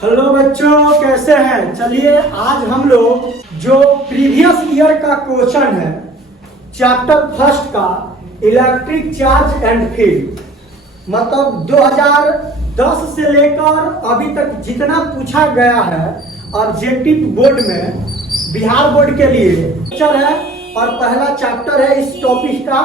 Hello बच्चों, कैसे हैं। चलिए आज हम लोग जो प्रीवियस ईयर का क्वेश्चन है चैप्टर फर्स्ट का इलेक्ट्रिक चार्ज एंड फील्ड, मतलब 2010 से लेकर अभी तक जितना पूछा गया है ऑब्जेक्टिव बोर्ड में बिहार बोर्ड के लिए है और पहला चैप्टर है इस टॉपिक का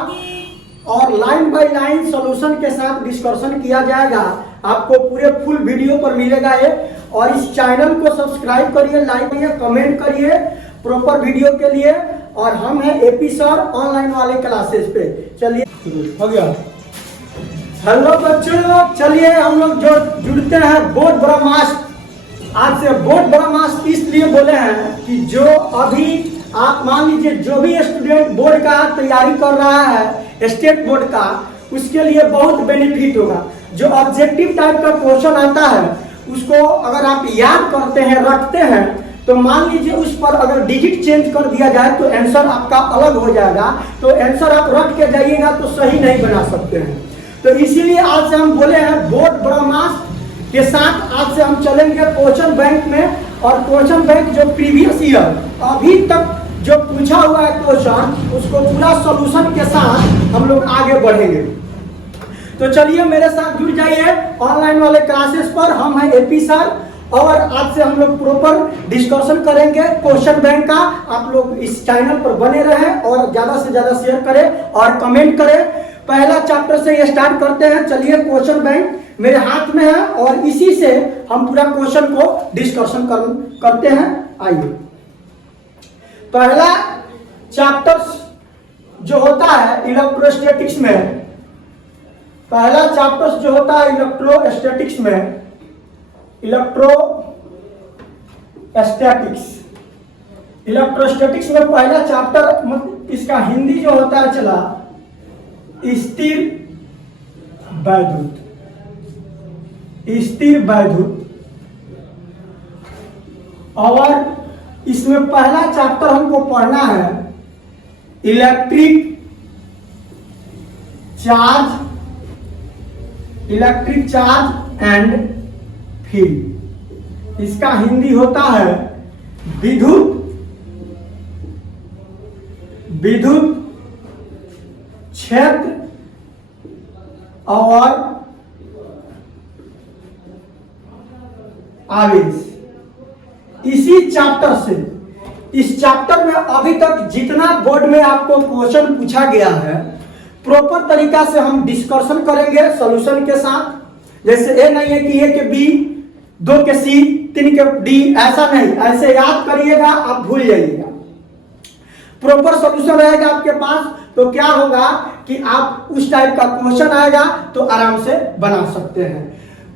और लाइन बाय लाइन सॉल्यूशन के साथ डिस्कशन किया जाएगा। आपको पूरे फुल वीडियो पर मिलेगा ये। और इस चैनल को सब्सक्राइब करिए, लाइक करिए, कमेंट करिए प्रॉपर वीडियो के लिए। और हम हैं एपी सर ऑनलाइन वाले क्लासेस पे। चलिए हो गया। हेलो बच्चों, चलिए हम लोग जो जुड़ते हैं बोर्ड ब्रह्मास्त्र। आज से बोर्ड ब्रह्मास्त्र इसलिए बोले हैं कि जो अभी आप मान लीजिए जो भी स्टूडेंट बोर्ड का तैयारी कर रहा है स्टेट बोर्ड का, उसके लिए बहुत बेनिफिट होगा। जो ऑब्जेक्टिव टाइप का क्वेश्चन आता है उसको अगर आप याद करते हैं, रखते हैं, तो मान लीजिए उस पर अगर डिजिट चेंज कर दिया जाए तो आंसर आपका अलग हो जाएगा। तो आंसर आप रख के जाइएगा तो सही नहीं बना सकते हैं। तो इसीलिए आज से हम बोले हैं बोर्ड ब्रह्मास्त्र के साथ आज से हम चलेंगे क्वेश्चन बैंक में। और क्वेश्चन बैंक जो प्रीवियस ईयर अभी तक जो पूछा हुआ है क्वेश्चन, उसको पूरा सॉल्यूशन के साथ हम लोग आगे बढ़ेंगे। तो चलिए मेरे साथ जुड़ जाइए ऑनलाइन वाले क्लासेस पर। हम हैं एपी सर और आज से हम लोग प्रॉपर डिस्कशन करेंगे क्वेश्चन बैंक का। आप लोग इस चैनल पर बने रहें और ज्यादा से ज्यादा शेयर करें और कमेंट करें। पहला चैप्टर से ये स्टार्ट करते हैं। चलिए क्वेश्चन बैंक मेरे हाथ में है और इसी से हम पूरा क्वेश्चन को डिस्कशन करते हैं। आइए, पहला चैप्टर जो होता है इलेक्ट्रोस्टैटिक्स में, पहला चैप्टर जो होता है इलेक्ट्रोस्टैटिक्स में, इलेक्ट्रोस्टैटिक्स में पहला चैप्टर, मतलब इसका हिंदी जो होता है चला स्थिर वैद्युत, स्थिर वैद्युत। और इसमें पहला चैप्टर हमको पढ़ना है इलेक्ट्रिक चार्ज एंड फील्ड। इसका हिंदी होता है विद्युत क्षेत्र और आवेश। इसी चैप्टर से, इस चैप्टर में अभी तक जितना बोर्ड में आपको क्वेश्चन पूछा गया है प्रॉपर तरीका से हम डिस्कशन करेंगे सॉल्यूशन के साथ। जैसे ये नहीं है कि ए के बी, 2 के सी, 3 के डी, ऐसा नहीं। ऐसे याद करिएगा, आप भूल जाइएगा। प्रॉपर सॉल्यूशन रहेगा आपके पास तो क्या होगा कि आप उस टाइप का क्वेश्चन आएगा तो आराम से बना सकते हैं।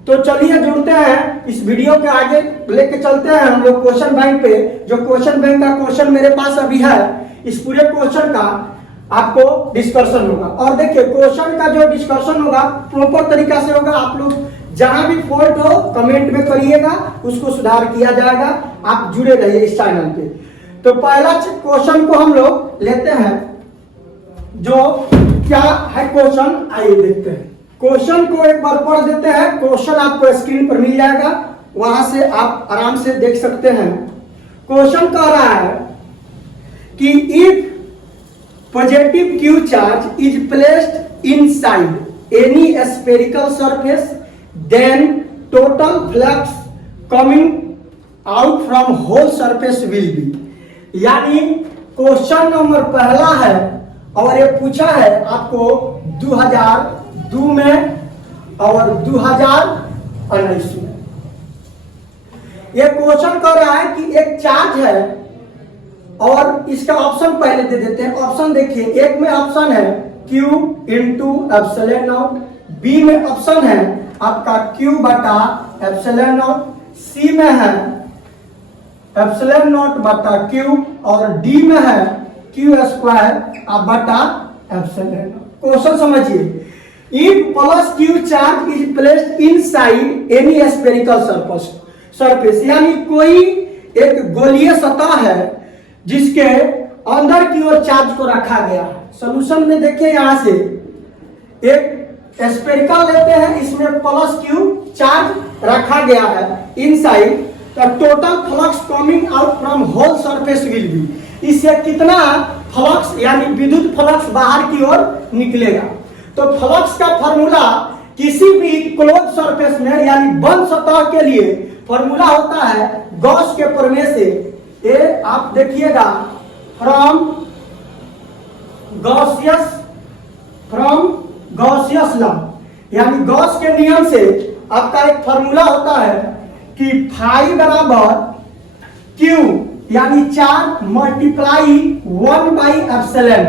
तो चलिए जुड़ते हैं इस वीडियो के आगे लेके चलते हैं हम लोग क्वेश्चन बैंक पे। जो क्वेश्चन बैंक का क्वेश्चन मेरे पास अभी है, इस पूरे क्वेश्चन का आपको डिस्कशन होगा। और देखिए क्वेश्चन का जो डिस्कशन होगा प्रॉपर तरीका से होगा। आप लोग जहां भी फॉल्ट हो कमेंट में करिएगा, उसको सुधार किया जाएगा। आप जुड़े रहिए इस चैनल पे। तो पहला क्वेश्चन को हम लोग लेते हैं, जो क्या है क्वेश्चन, आइए देखते हैं। क्वेश्चन को एक बार पढ़ देते हैं। क्वेश्चन आपको स्क्रीन पर मिल जाएगा, वहां से आप आराम से देख सकते हैं। क्वेश्चन कह रहा है कि if positive Q charge is placed inside any spherical surface then total flux coming out from whole surface will be. यानी क्वेश्चन नंबर पहला है और ये पूछा है आपको 2002 में और 2019 में। ये क्वेश्चन कर रहा है कि एक चार्ज है और इसका ऑप्शन पहले दे देते हैं। ऑप्शन देखिए, एक में ऑप्शन है Q into epsilon naught, B में ऑप्शन है आपका Q बटा एप्सिलॉन नॉट, सी में है एप्सिलॉन नॉट बटा Q और डी में है Q स्क्वायर बटा एप्सिलॉन नॉट। क्वेश्चन समझिए, if plus Q charge is placed inside any spherical surface, यानी कोई एक गोलीय सतह है जिसके अंदर की ओर चार्ज को रखा गया है। सॉल्यूशन में देखिए, यहां से एक स्पेरिकल लेते हैं, इसमें प्लस क्यू चार्ज रखा गया है इनसाइड, तो total flux coming out from whole surface will be, इससे कितना फ्लक्स यानी विद्युत फ्लक्स बाहर की ओर निकलेगा। तो फ्लक्स का फॉर्मूला किसी भी क्लोज सरफेस में यानी बंद सतह के लिए फॉर्मूला होता है गॉस के प्रमेय से, ये आप देखिएगा फ्रॉम गॉसियस लॉ, यानी गॉस के नियम से आपका एक फॉर्मूला होता है कि फाई बराबर क्यू यानी 4 मल्टीप्लाई 1 बाई एप्सिलॉन।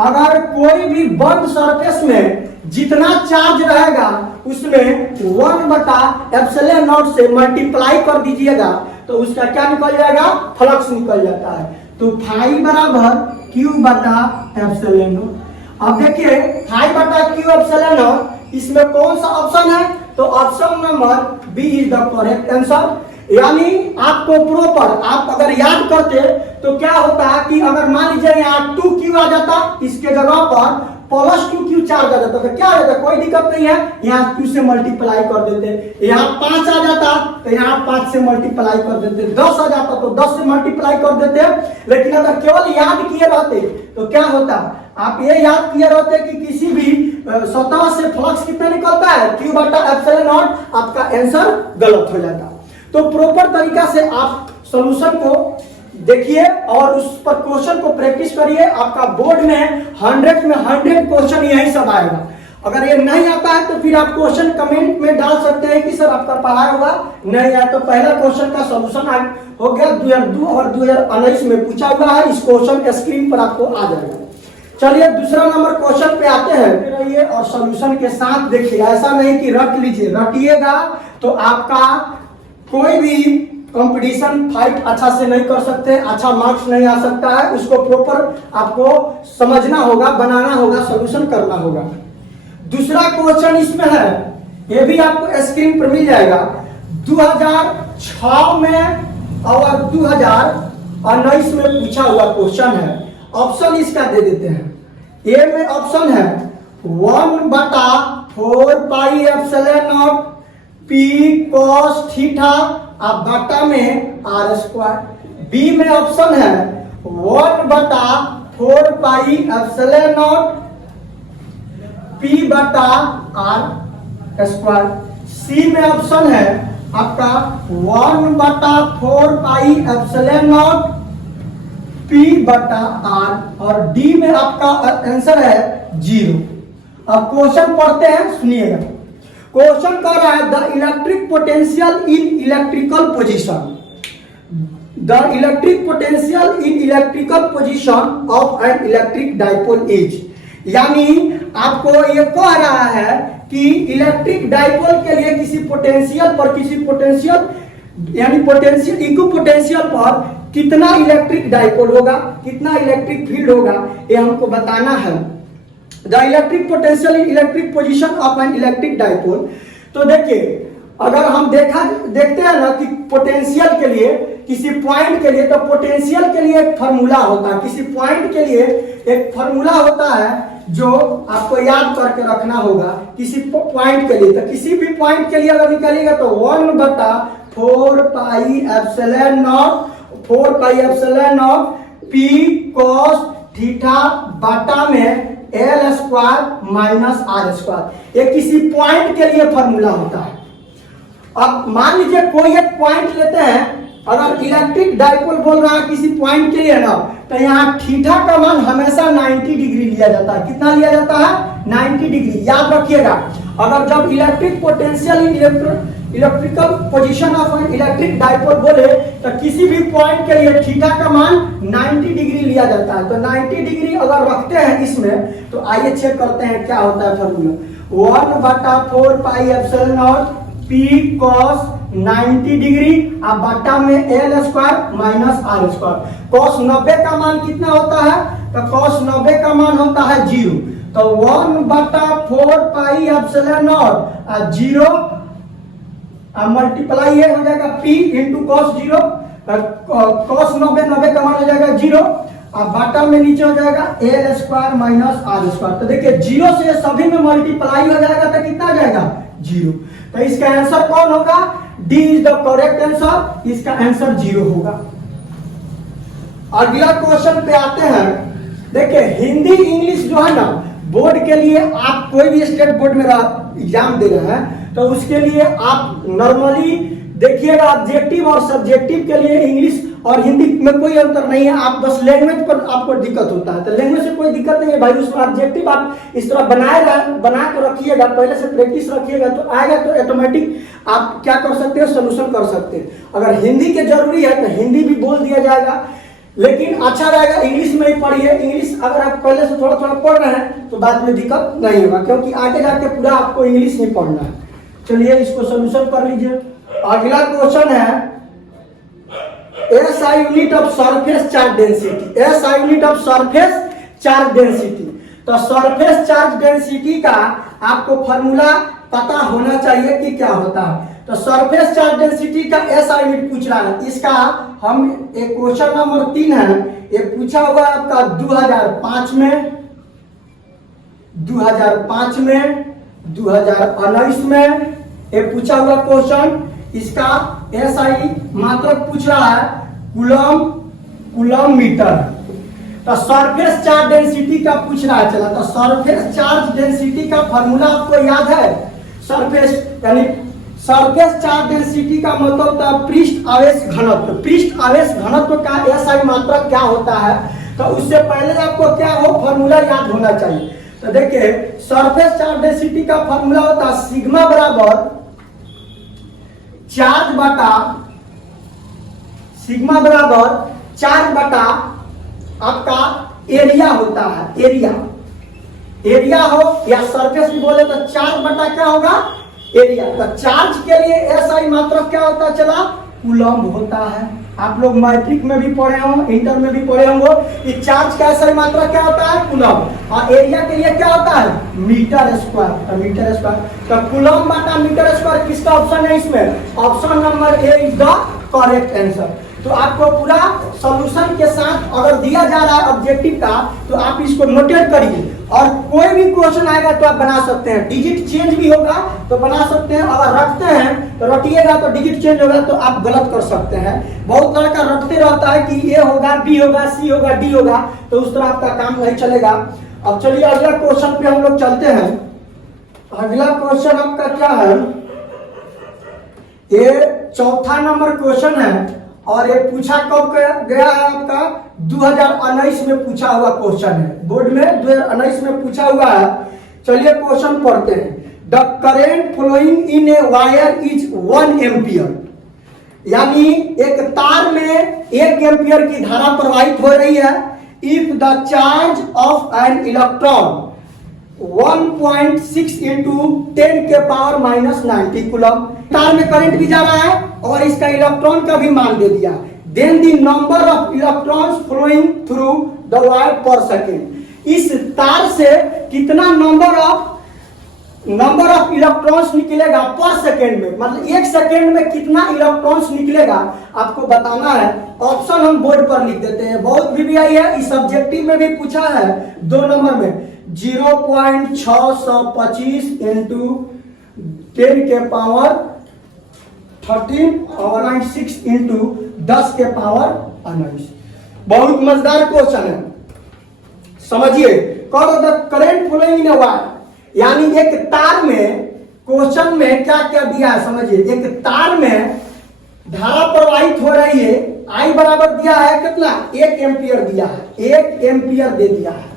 अगर कोई भी बंद सरफेस में जितना चार्ज रहेगा उसमें 1 बटा एप्सिलॉन नॉट से मल्टीप्लाई कर दीजिएगा तो उसका क्या निकल जाएगा, फ्लक्स निकल जाता है। तो फाई बराबर क्यू बटा एप्सिलॉन नॉट। अब देखिए फाई बटा क्यू एप्सिलॉन नॉट, इसमें कौन सा ऑप्शन है, तो option number B is the correct answer. यानी आपको प्रॉपर आप अगर याद करते तो क्या होता है कि अगर मान लीजिए यहाँ 2q आ जाता, इसके जगह पर प्लस 2q चार्ज आ जाता तो क्या होता, कोई दिक्कत नहीं है, यहाँ q से मल्टीप्लाई कर देते। यहाँ 5 आ जाता तो यहाँ 5 से मल्टीप्लाई कर देते, 10 आ जाता तो 10 से मल्टीप्लाई कर देते। लेकिन अगर केवल याद किए रहते तो क्या होता, आप ये याद किए रहते कि किसी भी सतह से फ्लक्स कितना निकलता है, q बटा एप्सिलॉन नॉट, आपका आंसर गलत हो जाता। तो प्रॉपर तरीका से आप सॉल्यूशन को देखिए और उस पर क्वेश्चन को प्रैक्टिस करिए, आपका बोर्ड में 100 में 100 क्वेश्चन यही सब आएगा। अगर ये नहीं आता है तो फिर आप क्वेश्चन कमेंट में डाल सकते हैं कि सर आपका पढ़ाया हुआ नहीं आया, तो पहला क्वेश्चन का सॉल्यूशन हो गया 2002 और 2019 में पूछा हुआ है, इस क्वेश्चन स्क्रीन पर आपको आ जाएगा। चलिए दूसरा नंबर क्वेश्चन पे आते हैं, रहिए और सॉल्यूशन के साथ देखिए, ऐसा नहीं कि रट लीजिए, रटिएगा तो आपका कोई भी कंपटीशन फाइट अच्छा से नहीं कर सकते, अच्छा मार्क्स नहीं आ सकता है, उसको प्रॉपर आपको समझना होगा, बनाना होगा, सॉल्यूशन करना होगा। दूसरा क्वेश्चन इसमें है, ये भी आपको स्क्रीन पर मिल जाएगा, 2006 में और 2019 में पूछा हुआ क्वेश्चन है। ऑप्शन इसका दे देते हैं, ए में ऑप्शन है 1 बटा 4 pi epsilon naught P cos theta अब बटा में आर स्क्वायर। बी में ऑप्शन है 1 बटा 4 पाई एप्सिलॉन नॉट पी बटा आर स्क्वायर। सी में ऑप्शन है आपका 1 बटा 4 पाई एप्सिलॉन नॉट पी बटा आर, और डी में आपका आंसर है 0। अब क्वेश्चन पढ़ते हैं, सुनिएगा। क्वेश्चन कह रहा है the electric potential in electrical position, the electric potential in electrical position of an electric dipole is, यानी आपको ये कह रहा है कि इलेक्ट्रिक डाइपोल के लिए किसी पोटेंशियल पर, किसी पोटेंशियल यानी पोटेंशियल इक्व पोटेंशियल पर कितना इलेक्ट्रिक डाइपोल होगा, कितना इलेक्ट्रिक फील्ड होगा, ये हमको बताना है। The electric potential in electric position of an electric dipole. तो देखिए अगर हम देखते हैं ना कि पोटेंशियल के लिए, किसी पॉइंट के लिए, तो पोटेंशियल के लिए एक फॉर्मूला होता है, किसी पॉइंट के लिए एक फॉर्मूला होता है जो आपको याद करके रखना होगा किसी पॉइंट के लिए। तो किसी भी पॉइंट के लिए अगर निकालिएगा तो 1 बटा 4 pi epsilon naught, 4 pi epsilon naught P cos theta बटा में L square minus R square, ये किसी पॉइंट के लिए फॉर्मूला होता है। अब मान लीजिए कोई एक पॉइंट लेते हैं, अगर इलेक्ट्रिक डाइपोल बोल रहा है किसी पॉइंट के लिए ना, तो यहाँ थीटा का मान हमेशा 90 डिग्री लिया जाता है। कितना लिया जाता है? 90 डिग्री। याद रखिएगा, अगर जब electric potential in electrical position of an electric dipole बोले तो किसी भी पॉइंट के लिए थीटा का मान 90 डिग्री लिया जाता है। तो 90 डिग्री अगर रखते हैं इसमें, तो आइए चेक करते हैं क्या होता है फॉर्मूला। 1 बटा 4 pi epsilon naught P cos 90 degree अब बटा में L square minus R square. Cos 90 का मान कितना होता है? तो कॉस 90 का मान होता है 0। तो 1 बटा 4 पाई एप्सिलॉन नॉट 0 मल्टीप्लाई हो जाएगा p इंटू कॉस 0, कॉस 90 का मान हो जाएगा 0 अब बटा में नीचे हो जाएगा L square minus R square. तो देखिए जीरो से सभी में मल्टीप्लाई हो जाएगा तो कितना आ जाएगा 0। तो इसका आंसर कौन होगा, D is the correct answer, इसका आंसर 0 होगा। अगला क्वेश्चन पे आते हैं। देखिए हिंदी इंग्लिश जो है ना बोर्ड के लिए, आप कोई भी स्टेट बोर्ड में एग्जाम दे रहे हैं तो उसके लिए आप नॉर्मली देखिएगा ऑब्जेक्टिव और सब्जेक्टिव के लिए इंग्लिश और हिंदी में कोई अंतर नहीं है। आप बस लैंग्वेज पर आपको दिक्कत होता है तो लैंग्वेज से कोई दिक्कत नहीं है भाई, उसमें ऑब्जेक्टिव आप इस तरह बना कर रखिएगा, पहले से प्रैक्टिस रखिएगा तो आएगा, तो ऑटोमेटिक आप क्या कर सकते हैं, सोल्यूशन कर सकते हैं। अगर हिंदी के जरूरी है तो हिंदी भी बोल दिया जाएगा, लेकिन अच्छा रहेगा इंग्लिश में ही पढ़िए। इंग्लिश अगर आप पहले से थोड़ा थोड़ा पढ़ रहे हैं तो बाद में दिक्कत नहीं होगा, क्योंकि आगे जाके पूरा आपको इंग्लिश ही पढ़ना है। चलिए इसको सोल्यूशन कर लीजिए। अगला क्वेश्चन है SI unit of surface charge density. SI unit of surface charge density, तो सरफेस चार्ज डेंसिटी का आपको फॉर्मूला पता होना चाहिए कि क्या होता है। तो सरफेस चार्ज डेंसिटी का SI यूनिट पूछ रहा है, इसका हम एक क्वेश्चन नंबर 3 है, ये पूछा हुआ है आपका 2005 में, 2005 में, 2019 में ये पूछा हुआ क्वेश्चन। इसका SI मात्रक पूछ रहा है कूलम मीटर। तो सरफेस चार्ज डेंसिटी का पूछ रहा है। चला तो सरफेस चार्ज डेंसिटी का फॉर्मूला आपको याद है, सरफेस यानी सरफेस चार्ज डेंसिटी का मतलब होता है पृष्ठ आवेश घनत्व। पृष्ठ आवेश घनत्व का SI मात्रक क्या होता है, तो उससे पहले आपको क्या हो फॉर्मूला याद होना चाहिए। तो देखिए सरफेस चार्ज डेंसिटी का फॉर्मूला होता है सिग्मा बराबर चार्ज बटा, सिग्मा बराबर चार्ज बटा आपका एरिया होता है। एरिया हो या सरफेस भी बोले तो चार्ज बटा क्या होगा एरिया। तो चार्ज के लिए SI मात्रक क्या होता है, चला कूलम्ब होता है। आप लोग मैट्रिक में भी पढ़े हो, इंटर में भी पढ़े होंगे कि चार्ज का SI मात्रक क्या होता है कूलम्ब, और एरिया के लिए क्या होता है मीटर स्क्वायर। मीटर स्क्वायर तो कूलम्ब बटा मीटर स्क्वायर किसका ऑप्शन है इसमें, option number A is the correct answer. तो आपको पूरा सॉल्यूशन के साथ अगर दिया जा रहा है ऑब्जेक्टिव का तो आप इसको नोटेट करिए, और कोई भी क्वेश्चन आएगा तो आप बना सकते हैं। डिजिट चेंज भी होगा तो बना सकते हैं, अगर रखते हैं तो रटिएगा तो डिजिट चेंज होगा तो आप गलत कर सकते हैं। बहुत तरह का रटते रहता है कि ए होगा, बी होगा, सी होगा, डी होगा, तो उस तरह आपका काम नहीं चलेगा। अब चलिए अगला क्वेश्चन पे हम लोग चलते हैं। अगला क्वेश्चन आपका क्या है, ये चौथा नंबर क्वेश्चन है और ये पूछा कब गया है आपका 2019 में पूछा हुआ क्वेश्चन है, बोर्ड में 2019 में पूछा हुआ है। चलिए क्वेश्चन पढ़ते हैं। The current flowing in a wire is 1 ampere, यानी एक तार में 1 एम्पियर की धारा प्रवाहित हो रही है। If the charge of an electron 1.6 into 10 के पावर माइनस 90 कूलम, तार में करंट भी जा रहा है और इसका इलेक्ट्रॉन का भी मान दे दिया। Then the number of electrons flowing through the wire per second, इस तार से कितना नंबर ऑफ इलेक्ट्रॉन्स निकलेगा पर सेकेंड में, मतलब 1 सेकेंड में कितना इलेक्ट्रॉन्स निकलेगा आपको बताना है। ऑप्शन हम बोर्ड पर लिख देते हैं, बहुत VVI है, इस सब्जेक्टिव में भी पूछा है 2 नंबर में 0.625 इंटू 10 के पावर 13 और 6 इंटू 10 के पावर 19। बहुत मजेदार क्वेश्चन है, समझिए। करो the current flowing in a wire, यानी एक तार में क्वेश्चन में क्या क्या दिया है समझिए। एक तार में धारा प्रवाहित हो रही है, I बराबर दिया है कितना 1 एम्पियर दिया है, 1 एम्पियर दे दिया है।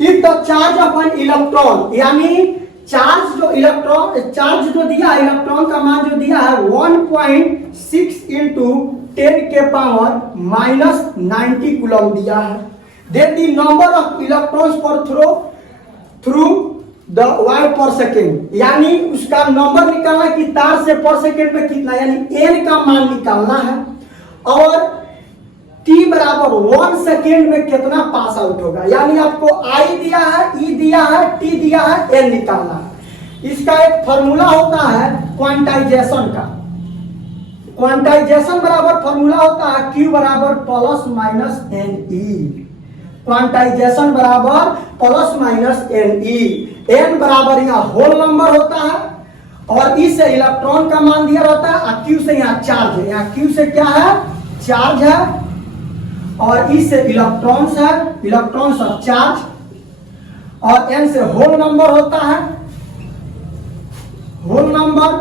If the charge of an electron, यानी चार्ज जो दिया है, इलेक्ट्रॉन का मान जो दिया है 1.6 इंटू 10 के पावर माइनस 90 कूलम दिया है। Then the number of electrons per through the wire per second, यानी उसका नंबर निकालना कि तार से पर सेकेंड में कितना, यानी n का मान निकालना है। और t बराबर 1 सेकेंड में कितना पास आउट होगा, यानी आपको I दिया है, E दिया है, T दिया है, N निकालना है। इसका एक फॉर्मूला होता है क्वांटाइजेशन का। क्वांटाइजेशन बराबर फॉर्मूला होता है Q बराबर plus minus N E. Quantisation बराबर plus minus N E. N बराबर यहाँ होल नंबर होता है और ई से इलेक्ट्रॉन का मान दिया रहता है और Q से यहाँ चार्ज है। यहाँ Q से क्या है? चार्ज है और ई से इलेक्ट्रॉन्स है, इलेक्ट्रॉन्स ऑफ चार्ज, और एन से होल नंबर होता है, होल नंबर,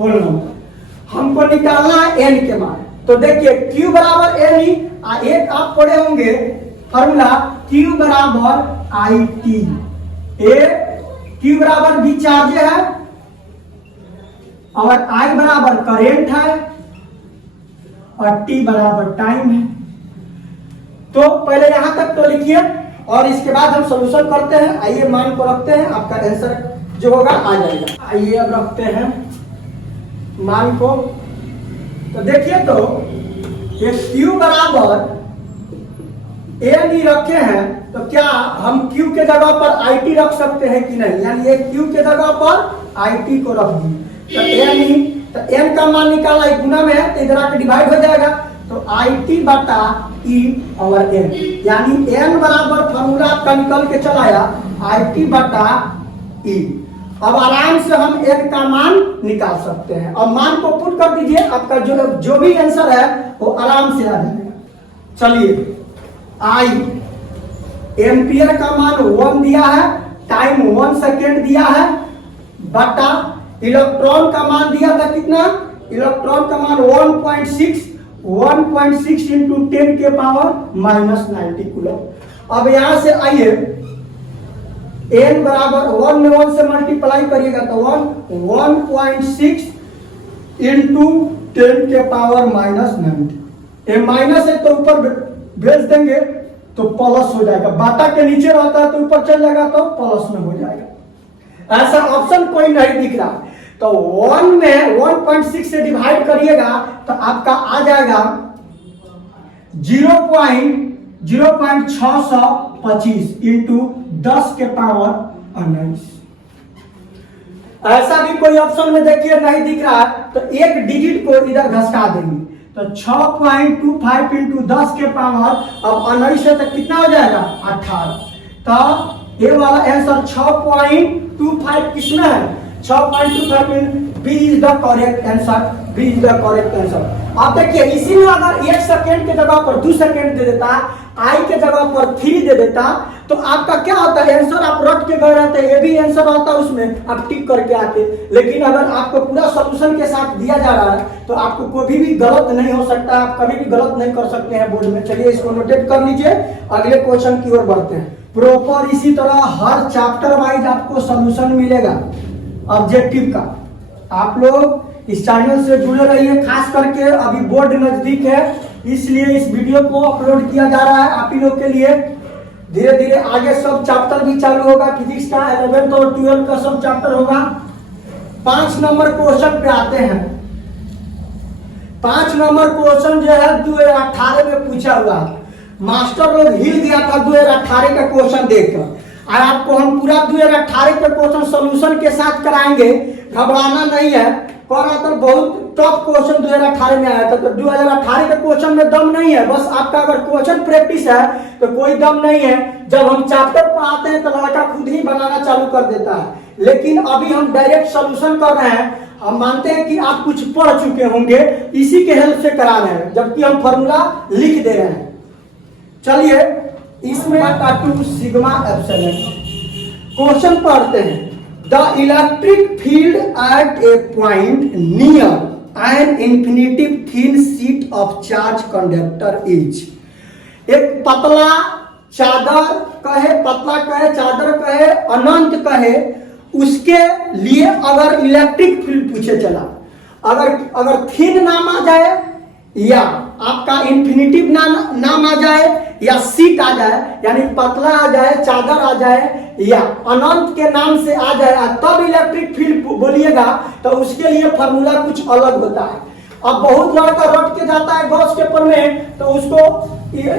होल नंबर हमको निकालना है एन के मान। तो देखिए Q बराबर एन ई, एक आप पढ़े होंगे फॉर्मूला Q बराबर आई टी। Q बराबर भी चार्ज है और I बराबर करेंट है और T बराबर टाइम है। तो पहले यहां तक तो लिखिए और इसके बाद हम सॉल्यूशन करते हैं। आइए मान को रखते हैं, आपका आंसर जो होगा आ जाएगा। आइए अब रखते हैं मान को। तो देखिए तो ये Q बराबर एन ई रखे हैं, तो क्या हम Q के जगह पर आई टी रख सकते हैं कि नहीं? यानी ये Q के जगह पर आई टी को रख दी तो एन ई, तो एन का मान निकालना है, गुना में है तो इधर आके डिवाइड हो जाएगा, तो आई टी बटा ई और एन, यानी एन बराबर फॉर्मूला आपका निकल के चला आया आई टी बटा ई। अब आराम से हम एन का मान निकाल सकते हैं और मान को पुट कर दीजिए, आपका जो भी आंसर है वो आराम से आ जाएगा। चलिए आई एम्पियर का मान 1 दिया है, टाइम 1 सेकेंड दिया है, बटा इलेक्ट्रॉन का मान दिया था कितना? इलेक्ट्रॉन का मान 1.6 इंटू 10 के पावर माइनस 90 कूलम। अब यहां से आइए n बराबर 1 में 1 से मल्टीप्लाई करिएगा तो 1.6 इंटू 10 के पावर माइनस 90। ये माइनस है तो ऊपर भेज देंगे तो प्लस हो जाएगा, बाटा के नीचे रहता है तो ऊपर चल जाएगा तो प्लस में हो जाएगा। ऐसा ऑप्शन कोई नहीं दिख रहा, तो 1 में 1.6 से डिवाइड करिएगा तो आपका आ जाएगा 0.625 इंटू 10 के पावर 19। ऐसा भी कोई ऑप्शन में देखिए नहीं दिख रहा है तो एक डिजिट को इधर घसका देंगे तो 6.25 इंटू 10 के पावर, अब 19 से तक कितना हो जाएगा? 18। तो ये वाला आंसर 6.25 किसमें है? 6.25 B is the correct answer, B is the correct answer. आप देखिए इसी में अगर 1 सेकेंड के जगह पर 2 सेकेंड दे देता, आई के जगह पर 3 दे देता तो आपका क्या होता है? आंसर आप रट के गए रहते, ये भी आंसर आता उसमें आप टिक करके आते। लेकिन अगर आपको पूरा सॉल्यूशन के साथ दिया जा रहा है तो आपको कोई भी गलत नहीं हो सकता, आप कभी भी गलत नहीं कर सकते हैं बोर्ड में। चलिए इसको नोटेट कर लीजिए, अगले क्वेश्चन की ओर बढ़ते हैं। प्रॉपर इसी तरह हर चैप्टर वाइज आपको सॉल्यूशन मिलेगा ऑब्जेक्टिव का। आप लोग इस चैनल से जुड़े रहिए, खास करके अभी बोर्ड नजदीक है इसलिए इस वीडियो को अपलोड किया जा रहा है आप ही लोग के लिए। धीरे धीरे आगे सब चैप्टर भी चालू होगा, फिजिक्स का 11th और 12th का सब चैप्टर होगा। 5 नंबर क्वेश्चन पे आते हैं। 5 नंबर क्वेश्चन जो है 2018 में पूछा हुआ है। मास्टर लोग हिल गया था 2018 का क्वेश्चन देखकर। आज आपको हम पूरा 2018 का क्वेश्चन सॉल्यूशन के साथ कराएंगे, घबराना नहीं है। पर तो बहुत टफ क्वेश्चन 2018 में आया था, तो 2018 के क्वेश्चन में दम नहीं है। बस आपका अगर क्वेश्चन प्रैक्टिस है तो कोई दम नहीं है। जब हम चैप्टर पर आते हैं तो लड़का खुद ही बनाना चालू कर देता है, लेकिन अभी हम डायरेक्ट सॉल्यूशन कर रहे हैं। हम मानते हैं कि आप कुछ पढ़ चुके होंगे, इसी के हेल्प से करा रहे हैं, जबकि हम फॉर्मूला लिख दे रहे हैं। चलिए इसमें 2 सिग्मा एप्सिलॉन क्वेश्चन पढ़ते हैं। The electric field at a point near an infinitive thin sheet of charge conductor is। एक पतला चादर कहे, पतला कहे, चादर कहे, अनंत कहे, उसके लिए अगर इलेक्ट्रिक फील्ड पूछे चला, अगर थिन नाम आ जाए या आपका इन्फिनिटिव नाम आ जाए या सीट आ जाए, यानी पतला आ जाए, चादर आ जाए या अनंत के नाम से आ जाए, तब इलेक्ट्रिक फील्ड बोलिएगा तो उसके लिए फॉर्मूला कुछ अलग होता है। अब बहुत लड़का रट के जाता है गॉस के प्रमेय, तो उसको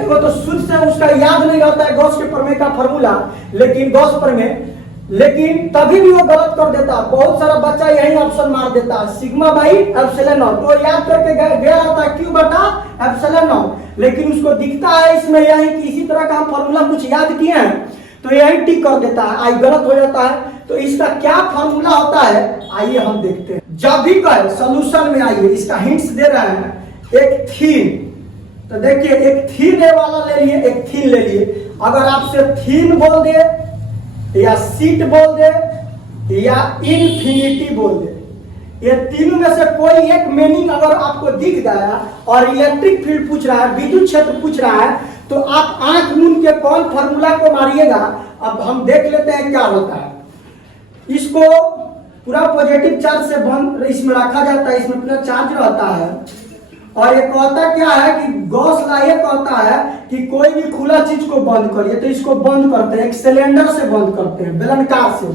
वो तो शुद्ध से उसका याद नहीं रहता है गॉस के प्रमेय का फॉर्मूला, लेकिन गॉस प्रमेय लेकिन तभी भी वो गलत कर देता है। बहुत सारा बच्चा यही ऑप्शन मार देता है, सिग्मा बाई एप्सिलॉन नॉट, तो याद करके गया रहता है क्यू बटा एप्सिलॉन नॉट, लेकिन उसको दिखता है इसमें यही कि इसी तरह का हम फॉर्मूला कुछ याद किए हैं तो यही टिक कर देता है, आई गलत हो जाता है। तो इसका क्या फॉर्मूला होता है आइए हम देखते हैं। जब भी कहे सोल्यूशन में आइए, इसका हिंट्स दे रहे हैं। एक थीन, तो देखिए एक थीन वाला ले लिए, एक थीन ले लिए। अगर आपसे थीन बोल दे या सीट बोल दे या इन्फिनिटी बोल दे, ये तीनों में से कोई एक मीनिंग अगर आपको दिख गया और इलेक्ट्रिक फील्ड पूछ रहा है, विद्युत क्षेत्र पूछ रहा है, तो आप आंख मूंद के कौन फॉर्मूला को मारिएगा। अब हम देख लेते हैं क्या होता है। इसको पूरा पॉजिटिव चार्ज से बंद इसमें रखा जाता है, इसमें पूरा चार्ज रहता है। और एक कहता क्या है कि गॉस लॉ ये कहता है कि कोई भी खुला चीज को बंद करिए, तो इसको बंद करते हैं, एक सिलेंडर से बंद करते हैं, बेलनाकार से।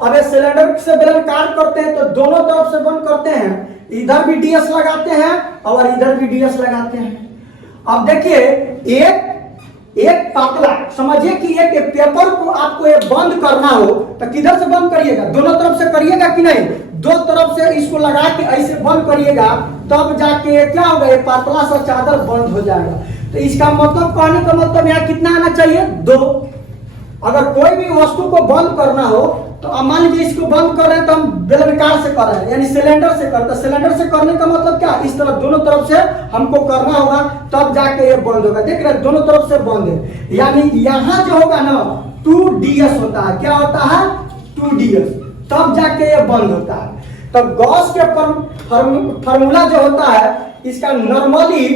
अब ये सिलेंडर से बेलनाकार करते हैं तो दोनों तरफ से बंद करते हैं, इधर भी डीएस लगाते हैं और इधर भी डीएस लगाते हैं। अब देखिए एक पतला, समझिए कि एक पेपर को आपको ये बंद करना हो तो किधर से बंद करिएगा, दोनों तरफ से करिएगा कि नहीं, दो तरफ से इसको लगा के ऐसे बंद करिएगा, तब जाके क्या होगा, ये पतला सा चादर बंद हो जाएगा। तो इसका मतलब, कहने का मतलब यहाँ कितना आना चाहिए, 2। अगर कोई भी वस्तु को बंद करना हो तो मान लीजिए इसको बंद कर रहे हैं तो हम बेलनाकार से कर रहे हैं, यानी सिलेंडर से करते हैं। सिलेंडर से करने का मतलब क्या, इस तरफ दोनों तरफ से हमको करना होगा तब जाके ये बंद होगा। देख रहे हैं दोनों तरफ से बंद है, यानी यहाँ जो होगा ना 2ds होता है। क्या होता है, 2ds, तब जाके ये बंद होता है। तब गॉस के फॉर्मूला जो होता है इसका नॉर्मली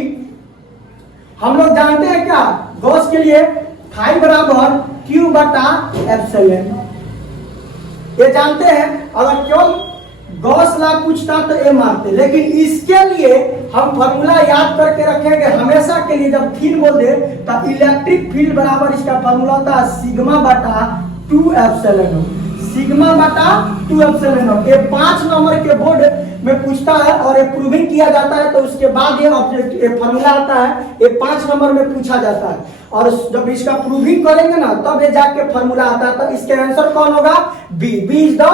हम लोग जानते हैं क्या, गॉस के लिए फाई बराबर क्यू बटा एप्सिलॉन, ये जानते हैं। अगर केवल गॉस लॉ पूछता तो ये मारते, लेकिन इसके लिए हम फॉर्मूला याद करके रखेंगे हमेशा के लिए। जब थीन बोल दे तो इलेक्ट्रिक फील्ड बराबर इसका फॉर्मूला होता है सिग्मा बटा 2 एप्सिलॉन, सिग्मा बटा 2 एप्सिलॉन। ये 5 नंबर के बोर्ड में पूछता है और ये प्रूविंग किया जाता है, तो उसके बाद ये फॉर्मूला आता है, ये 5 नंबर में पूछा जाता है। और जब इसका प्रूविंग करेंगे ना तब ये जाके फॉर्मूला आता है। तो इसका आंसर कौन होगा, बी इज द,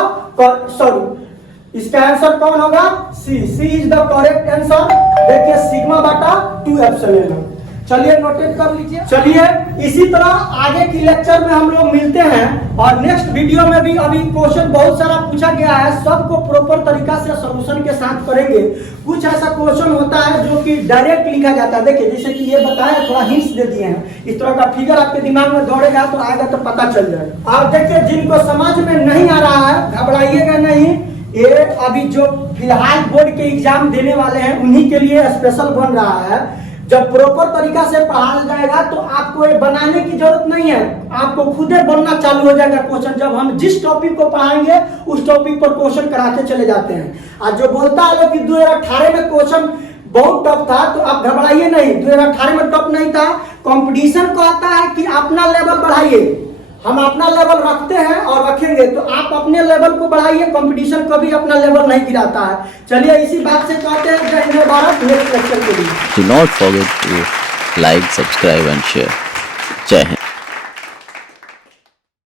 सॉरी इसका आंसर कौन होगा, सी इज द करेक्ट आंसर। देखिए सिग्मा बटा 2 एप्सिलॉन। चलिए नोटेट कर लीजिए। चलिए इसी तरह आगे की लेक्चर में हम लोग मिलते हैं और नेक्स्ट वीडियो में भी अभी क्वेश्चन बहुत सारा पूछा गया है, सबको प्रॉपर तरीका से सॉल्यूशन के साथ करेंगे। कुछ ऐसा क्वेश्चन होता है जो कि डायरेक्ट लिखा जाता है, देखिए जैसे कि ये बताया, थोड़ा हिंट्स दे दिए हैं, इस तरह का फिगर आपके दिमाग में दौड़ेगा तो आएगा तो पता चल जाएगा। आप देखिए जिनको समझ में नहीं आ रहा है घबराइएगा नहीं, ये अभी जो फिलहाल बोर्ड के एग्जाम देने वाले हैं उन्हीं के लिए स्पेशल बन रहा है। जब प्रॉपर तरीका से पढ़ाया जाएगा तो आपको ये बनाने की जरूरत नहीं है, आपको खुद ही बनना चालू हो जाएगा क्वेश्चन। जब हम जिस टॉपिक को पढ़ाएंगे उस टॉपिक पर क्वेश्चन कराते चले जाते हैं। आज जो बोलता है कि 2018 में क्वेश्चन बहुत टफ था, तो आप घबराइए नहीं, 2018 में टफ नहीं था। कंपटीशन को आता है कि अपना लेवल बढ़ाइए, हम अपना लेवल रखते हैं और रखेंगे, तो आप अपने लेवल को बढ़ाइए, कंपटीशन कभी अपना लेवल नहीं गिराता है। चलिए इसी बात से कहते हैं जय हिंद भारत। नेक्स्ट लेक्चर के लिए Do not forget to like, subscribe and share. Jai Hind.